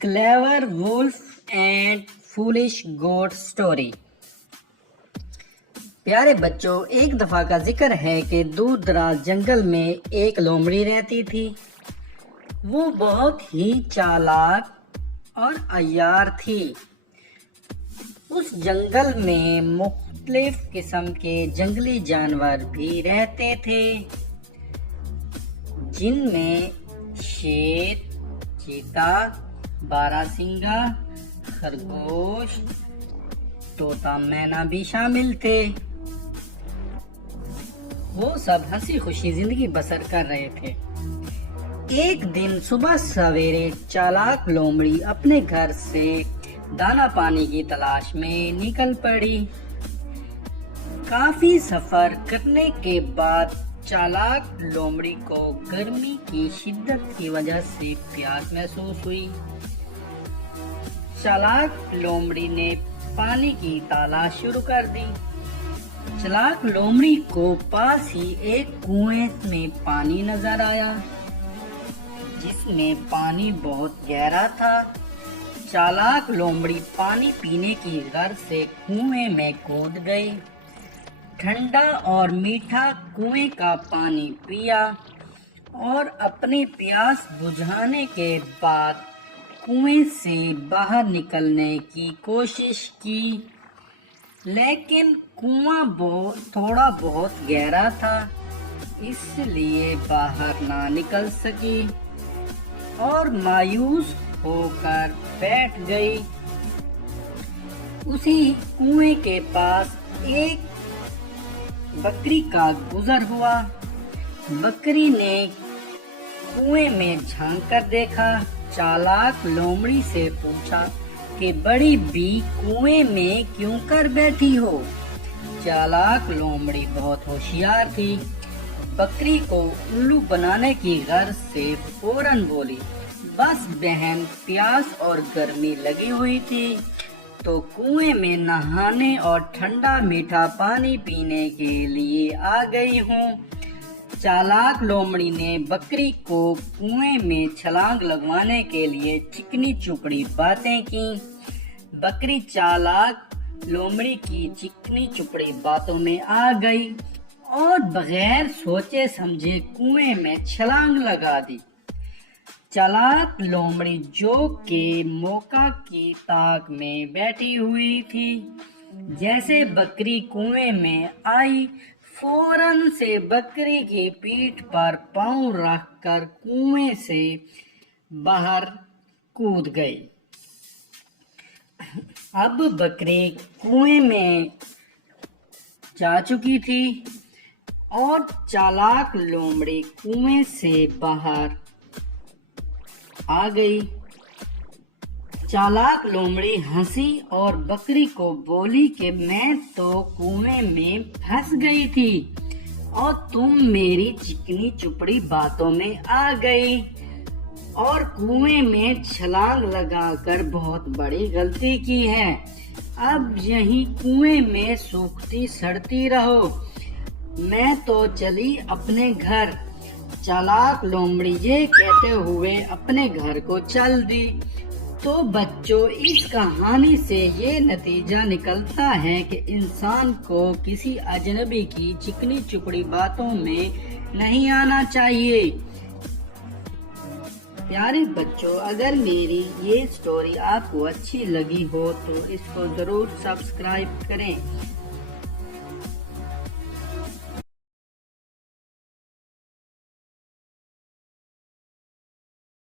Clever wolf and foolish goat story. پیارے بچوں، ایک دفعہ کا ذکر ہے کہ دور دراز جنگل میں ایک لومڑی رہتی تھی۔ وہ بہت ہی چالاک اور عیار تھی۔ اس جنگل میں مختلف قسم کے جنگلی جانور بھی رہتے تھے، جن میں شیر، چیتا، باراسنگا، خرگوش، طوطا مینا بھی شامل تھے۔ وہ سب ہنسی خوشی زندگی بسر کر رہے تھے۔ ایک دن صبح سویرے چالاک لومڑی اپنے گھر سے دانا پانی کی تلاش میں نکل پڑی۔ کافی سفر کرنے کے بعد چالاک لومڑی کو گرمی کی شدت کی وجہ سے پیاس محسوس ہوئی۔ چالاک لومڑی نے پانی کی تلاش شروع کر دی۔ چالاک لومڑی کو پاس ہی ایک کنویں میں پانی نظر آیا، جس میں پانی بہت گہرا تھا۔ چالاک لومڑی پانی پینے کی غرض سے کنویں میں کود گئی۔ ٹھنڈا اور میٹھا کنویں کا پانی پیا اور اپنی پیاس بجھانے کے بعد کنویں سے باہر نکلنے کی کوشش کی، لیکن کنواں تھوڑا بہت گہرا تھا، اس لیے باہر نہ نکل سکی اور مایوس ہو کر بیٹھ گئی۔ اسی کنویں کے پاس ایک بکری کا گزر ہوا۔ بکری نے کنویں میں جھانک کر دیکھا۔ چالاک لومڑی سے پوچھا کہ بڑی بی کنویں میں کیوں کر بیٹھی ہو؟ چالاک لومڑی بہت ہوشیار تھی۔ بکری کو الو بنانے کی غرض سے فوراً بولی، بس بہن، پیاس اور گرمی لگی ہوئی تھی تو کنویں میں نہانے اور ٹھنڈا میٹھا پانی پینے کے لیے آ گئی ہوں۔ چالاک لومڑی نے بکری کو کنویں میں چھلانگ لگوانے کے لیے چکنی چپڑی باتیں کی۔ بکری چالاک لومڑی کی چکنی چپڑی باتوں میں آ گئی اور بغیر سوچے سمجھے کنویں میں چھلانگ لگا دی۔ چالاک لومڑی جو کہ موقع کی تاک میں بیٹھی ہوئی تھی، جیسے بکری کنویں میں آئی، فوراً سے بکری کی پیٹھ پر پاؤں رکھ کر کنویں سے باہر کود گئی۔ اب بکری کنویں میں جا چکی تھی اور چالاک لومڑی کنویں سے باہر آ گئی۔ چالاک لومڑی ہنسی اور بکری کو بولی کہ میں تو کنویں میں پھنس گئی تھی اور تم میری چکنی چپڑی باتوں میں آ گئی اور کنویں میں چھلانگ لگا کر بہت بڑی غلطی کی ہے۔ اب یہیں کنویں میں سوکھتی سڑتی رہو، میں تو چلی اپنے گھر۔ چالاک لومڑی یہ کہتے ہوئے اپنے گھر کو چل دی۔ تو بچوں، اس کہانی سے یہ نتیجہ نکلتا ہے کہ انسان کو کسی اجنبی کی چکنی چپڑی باتوں میں نہیں آنا چاہیے۔ پیارے بچوں، اگر میری یہ سٹوری آپ کو اچھی لگی ہو تو اس کو ضرور سبسکرائب کریں